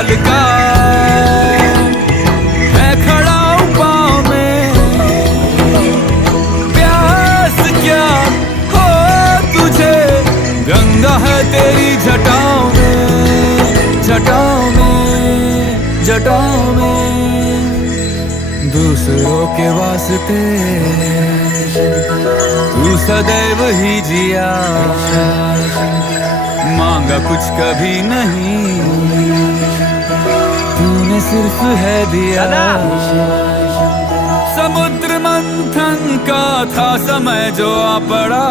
हाल का है खड़ा हूं पाँव में, प्यास क्या हो तुझे, गंगा है तेरी जटाओं में, जटाओं में, जटाओं में। दूसरों के वास्ते तू सदैव ही जिया, मांगा कुछ कभी नहीं, तूने सिर्फ है दिया। समुद्र मंथन का था समय जो आ पड़ा,